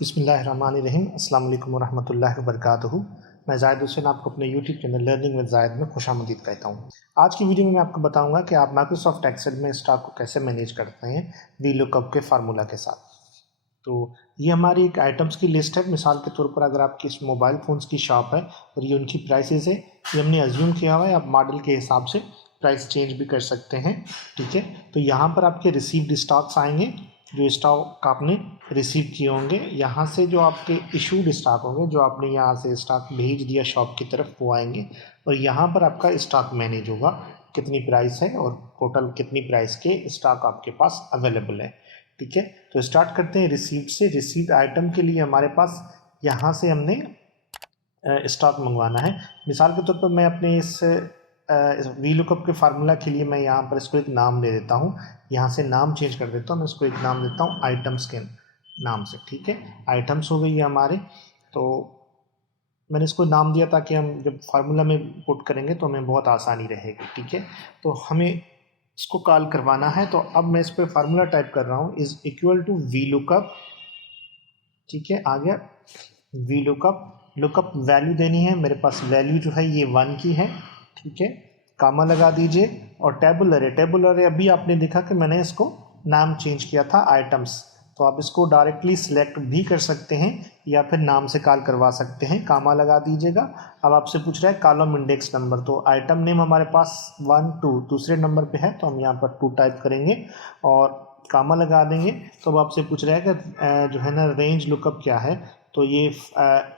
बिस्मिल्लाहिर्रहमानिर्रहीम। अस्सलाम वालेकुम वरहमतुल्लाहि वबरकातुहू। मैं ज़ाहिद हुसैन आपको अपने YouTube channel learning with Zahid में खुशामदीद कहता हूँ। आज की वीडियो में मैं आपको बताऊंगा कि आप माइक्रोसॉफ्ट एक्सेल में स्टॉक को कैसे मैनेज करते हैं वी लुकअप के फार्मूला के साथ। तो ये हमारी एक आइटम्स की लिस्ट है। मिसाल के तौर पर अगर आपकी इस मोबाइल फ़ोन्स की शॉप है और ये उनकी प्राइसेस है, ये हमने अज्यूम किया हुआ है। आप मॉडल के हिसाब से प्राइस चेंज भी कर सकते हैं, ठीक है। तो यहाँ पर आपके रिसीव्ड स्टॉक्स आएंगे, जो स्टॉक आपने रिसीव किए होंगे। यहाँ से जो आपके इशूड स्टॉक होंगे, जो आपने यहाँ से स्टॉक भेज दिया शॉप की तरफ, वो आएंगे। और यहाँ पर आपका स्टॉक मैनेज होगा, कितनी प्राइस है और टोटल कितनी प्राइस के स्टॉक आपके पास अवेलेबल है, ठीक है। तो स्टार्ट करते हैं रिसीव्ड से। रिसीव्ड आइटम के लिए हमारे पास यहाँ से हमने स्टॉक मंगवाना है। मिसाल के तौर पर मैं अपने इस वी लुकअप के फार्मूला के लिए मैं यहाँ पर इसको एक नाम दे देता हूँ। यहाँ से नाम चेंज कर देता हूँ, मैं इसको एक नाम देता हूँ आइटम्स के नाम से, ठीक है। आइटम्स हो गई है हमारे। तो मैंने इसको नाम दिया ताकि हम जब फार्मूला में पुट करेंगे तो हमें बहुत आसानी रहेगी, ठीक है। तो हमें इसको कॉल करवाना है, तो अब मैं इस पर फार्मूला टाइप कर रहा हूँ, is equal to V lookup, ठीक है। आ गया वी लुकअप। लुकअप वैल्यू देनी है, मेरे पास वैल्यू जो है ये 1 की है, ठीक है। कामा लगा दीजिए और टेबल अरे। टेबल अरे अभी आपने देखा कि मैंने इसको नाम चेंज किया था आइटम्स, तो आप इसको डायरेक्टली सिलेक्ट भी कर सकते हैं या फिर नाम से कॉल करवा सकते हैं। कामा लगा दीजिएगा। अब आपसे पूछ रहा है कॉलम इंडेक्स नंबर, तो आइटम नेम हमारे पास 1 2 दूसरे नंबर पे है, तो हम यहाँ पर 2 टाइप करेंगे और कामा लगा देंगे। तो अब आपसे पूछ रहा है कि जो है ना रेंज लुकअप क्या है, तो ये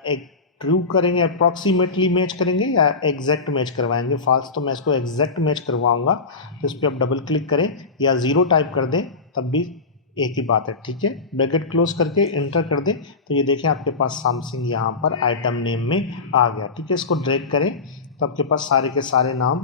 एक ट्रू करेंगे, अप्रॉक्सीमेटली मैच करेंगे या एग्जैक्ट मैच करवाएंगे। फॉल्स तो मैं इसको एग्जैक्ट मैच करवाऊंगा, तो इस पर आप डबल क्लिक करें या 0 टाइप कर दें, तब भी एक ही बात है, ठीक है। ब्रैकेट क्लोज करके इंटर कर दें, तो ये देखें आपके पास सैमसंग यहाँ पर आइटम नेम में आ गया, ठीक है। इसको ड्रैग करें तो आपके पास सारे के सारे नाम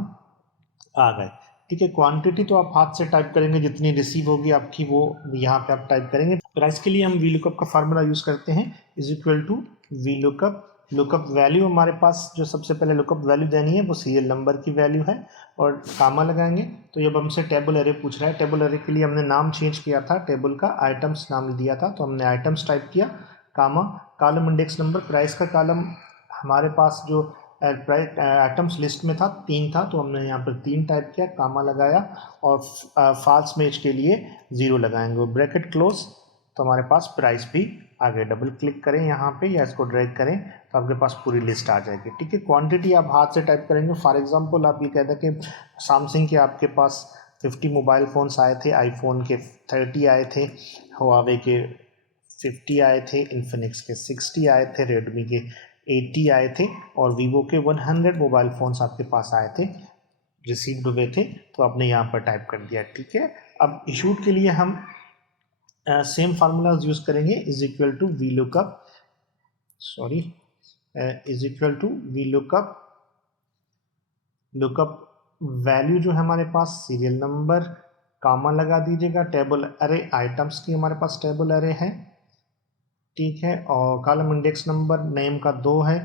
आ गए, ठीक है। क्वांटिटी तो आप हाथ से टाइप करेंगे, जितनी रिसीव होगी आपकी वो यहाँ पे आप टाइप करेंगे। प्राइस के लिए हम वी लुकअप का फार्मूला यूज़ करते हैं, is equal to V lookup. Lookup value हमारे पास जो सबसे पहले लुकअप वैल्यू देनी है वो सीरियल नंबर की वैल्यू है, और कामा लगाएंगे। तो जब हमसे टेबल एरे पूछ रहा है, टेबल एरे के लिए हमने नाम चेंज किया था, टेबल का आइटम्स नाम दिया था, तो हमने आइटम्स टाइप किया। कामा कॉलम इंडेक्स नंबर, प्राइस का कॉलम हमारे पास जो प्राइस आइटम्स लिस्ट में था 3 था, तो हमने यहाँ पर 3 टाइप किया, कामा लगाया और फॉल्स मैच के लिए 0 लगाएंगे, ब्रैकेट क्लोज। तो हमारे पास प्राइस भी आ गए। डबल क्लिक करें यहाँ पे या इसको ड्रैग करें तो आपके पास पूरी लिस्ट आ जाएगी, ठीक है। क्वांटिटी आप हाथ से टाइप करेंगे। फॉर एग्जांपल आप ये कहते हैं कि सैमसंग के आपके पास 50 मोबाइल फ़ोन्स आए थे, आईफोन के 30 आए थे, हुआवे के 50 आए थे, इन्फिनिक्स के 60 आए थे, रेडमी के 80 आए थे और वीवो के 100 मोबाइल फ़ोन्स आपके पास आए थे, रिसीव्ड हुए थे। तो आपने यहाँ पर टाइप कर दिया, ठीक है। अब इशूड के लिए हम सेम फार्मूलाज यूज़ करेंगे, is equal to V lookup, sorry, is equal to V lookup. Lookup value जो है हमारे पास सीरियल नंबर, कामा लगा दीजिएगा। टेबल अरे आइटम्स की हमारे पास टेबल अरे है, ठीक है। और कॉलम इंडेक्स नंबर नेम का 2 है,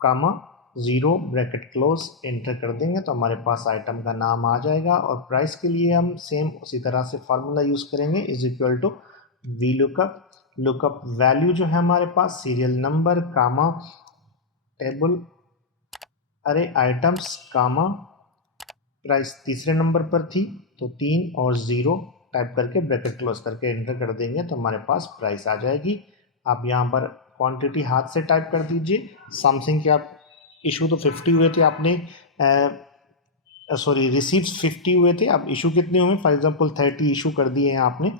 कामा 0 ब्रैकेट क्लोज, एंटर कर देंगे तो हमारे पास आइटम का नाम आ जाएगा। और प्राइस के लिए हम सेम उसी तरह से फार्मूला यूज़ करेंगे, is equal to V lookup. Lookup value जो है हमारे पास serial number, comma table array items, comma price तीसरे नंबर पर थी तो 3 और 0 टाइप करके ब्रैकेट क्लोज करके एंटर कर देंगे तो हमारे पास प्राइस आ जाएगी। आप यहाँ पर क्वांटिटी हाथ से टाइप कर दीजिए। सैमसंग के आप इशू तो 50 हुए थे, आपने सॉरी रिसीव्स 50 हुए थे, अब इशू कितने हुए? फॉर एग्जांपल 30 इशू कर दिए हैं आपने।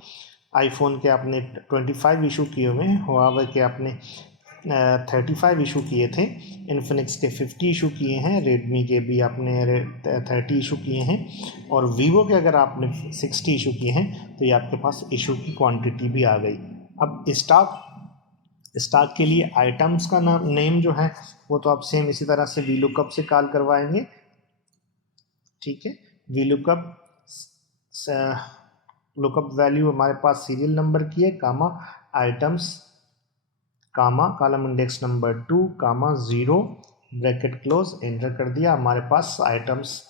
आईफोन के आपने 25 इशू किए हुए हैं, हुआवे के आपने 35 इशू किए थे, इन्फिनिक्स के 50 इशू किए हैं, रेडमी के भी आपने 30 इशू किए हैं, और वीवो के अगर आपने 60 इशू किए हैं, तो ये आपके पास इशू की क्वांटिटी भी आ गई। अब स्टॉक स्टॉक के लिए आइटम्स का नाम नेम जो है वो तो आप सेम इसी तरह से वी लुकअप से कॉल करवाएंगे, ठीक है। वी लुकअप, लुकअप वैल्यू हमारे पास सीरियल नंबर की है, कामा आइटम्स, कामा कॉलम इंडेक्स नंबर 2, कामा 0 ब्रैकेट क्लोज, एंटर कर दिया। हमारे पास आइटम्स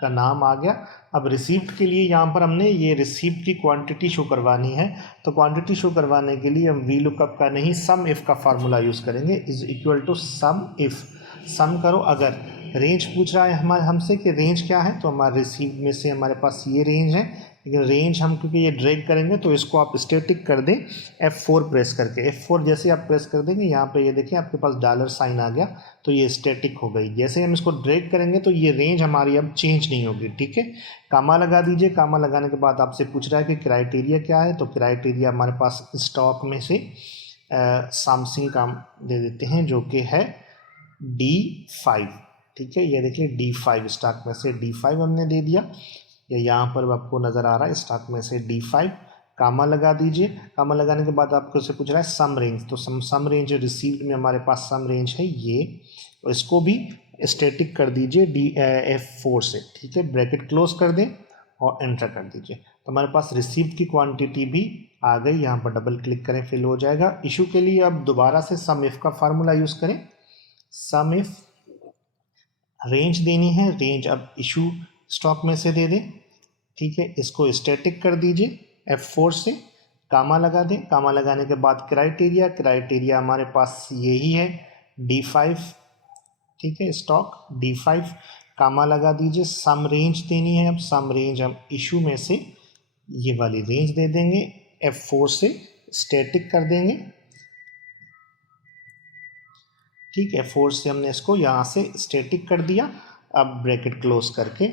का नाम आ गया। अब रिसीप्ट के लिए यहाँ पर हमने ये रिसीप्ट की क्वांटिटी शो करवानी है, तो क्वांटिटी शो करवाने के लिए हम वी लुकअप का नहीं सम इफ़ का फार्मूला यूज़ करेंगे। Is equal to sum if, sum करो अगर रेंज पूछ रहा है हमारे हमसे कि रेंज क्या है, तो हमारे रिसीप्ट में से हमारे पास ये रेंज है, लेकिन रेंज हम क्योंकि ये ड्रैग करेंगे तो इसको आप स्टैटिक कर दें F4 प्रेस करके। F4 जैसे आप प्रेस कर देंगे यहाँ पे ये देखिए आपके पास डॉलर साइन आ गया, तो ये स्टैटिक हो गई। जैसे हम इसको ड्रैग करेंगे तो ये रेंज हमारी अब चेंज नहीं होगी, ठीक है। कामा लगा दीजिए। कामा लगाने के बाद आपसे पूछ रहा है कि क्राइटेरिया क्या है, तो क्राइटेरिया हमारे पास स्टॉक में से सैमसंग का दे देते हैं जो कि है D5, ठीक है। ये देखिए D5 स्टॉक में से D5 हमने दे दिया, ये यहाँ पर आपको नज़र आ रहा है स्टॉक में से D5। कामा लगा दीजिए। कामा लगाने के बाद आपको से पूछ रहा है सम रेंज, तो सम रेंज रिसीव्ड में हमारे पास सम रेंज है ये, तो इसको भी स्टैटिक कर दीजिए F4 से, ठीक है। ब्रैकेट क्लोज कर दें और एंटर कर दीजिए, तो हमारे पास रिसीव्ड की क्वांटिटी भी आ गई। यहाँ पर डबल क्लिक करें फिल हो जाएगा। इशू के लिए अब दोबारा से सम इफ़ का फार्मूला यूज़ करें। सम इफ़ रेंज देनी है, रेंज अब इशू स्टॉक में से दे दें, ठीक है। इसको स्टैटिक कर दीजिए F4 से, कामा लगा दें। कामा लगाने के बाद क्राइटेरिया हमारे पास यही है D5, ठीक है, स्टॉक D5। कामा लगा दीजिए। सम रेंज देनी है, अब सम रेंज हम इशू में से ये वाली रेंज दे देंगे, F4 से स्टैटिक कर देंगे, ठीक है। F4 से हमने इसको यहाँ से स्टैटिक कर दिया। अब ब्रैकेट क्लोज करके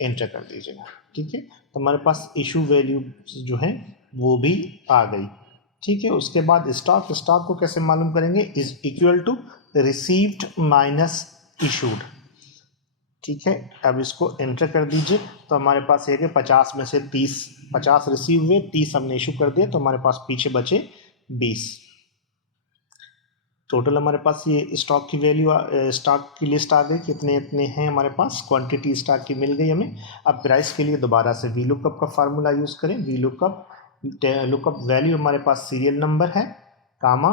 एंटर कर दीजिएगा, ठीक है। तो हमारे पास इशू वैल्यू जो है वो भी आ गई, ठीक है। उसके बाद स्टॉक को कैसे मालूम करेंगे, is equal to received minus issued, ठीक है। अब इसको एंटर कर दीजिए, तो हमारे पास है कि 50 में से 50 रिसीव हुए, 30 हमने इशू कर दिए, तो हमारे पास पीछे बचे 20। टोटल हमारे पास ये स्टॉक की वैल्यू स्टॉक की लिस्ट आ गई, कितने इतने हैं हमारे पास, क्वांटिटी स्टॉक की मिल गई हमें। अब प्राइस के लिए दोबारा से वी लुकअप का फार्मूला यूज़ करें। वी लुकअप वैल्यू हमारे पास सीरियल नंबर है, कामा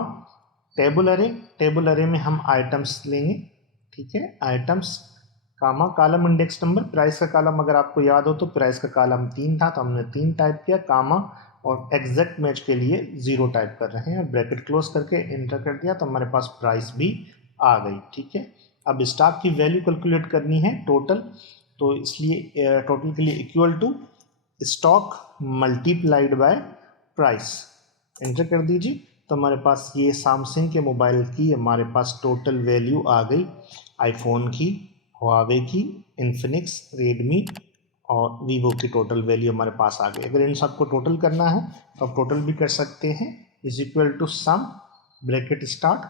टेबल अरे में हम आइटम्स लेंगे, ठीक है। आइटम्स कामा कालम इंडेक्स नंबर, प्राइस का कालम अगर आपको याद हो तो प्राइस का कालम 3 था, तो हमने 3 टाइप किया, कामा और एग्जैक्ट मैच के लिए 0 टाइप कर रहे हैं। ब्रैकेट क्लोज करके एंटर कर दिया, तो हमारे पास प्राइस भी आ गई, ठीक है। अब स्टॉक की वैल्यू कैलकुलेट करनी है टोटल, तो इसलिए टोटल के लिए equal to stock multiplied by price, enter कर दीजिए। तो हमारे पास ये सैमसंग के मोबाइल की हमारे पास टोटल वैल्यू आ गई, आईफोन की, हुआवे की, इन्फिनिक्स, रेडमी और वीवो की टोटल वैल्यू हमारे पास आ गई। अगर इन सबको टोटल करना है तो आप टोटल भी कर सकते हैं, is equal to sum bracket start,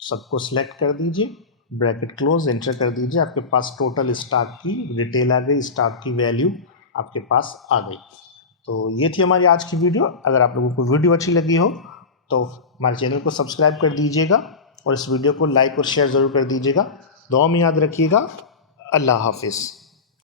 सबको सिलेक्ट कर दीजिए, ब्रैकेट क्लोज, एंटर कर दीजिए। आपके पास टोटल स्टॉक की डिटेल आ गई, स्टॉक की वैल्यू आपके पास आ गई। तो ये थी हमारी आज की वीडियो। अगर आप लोगों को वीडियो अच्छी लगी हो तो हमारे चैनल को सब्सक्राइब कर दीजिएगा और इस वीडियो को लाइक और शेयर ज़रूर कर दीजिएगा। दुआ में याद रखिएगा। अल्लाह हाफिज़।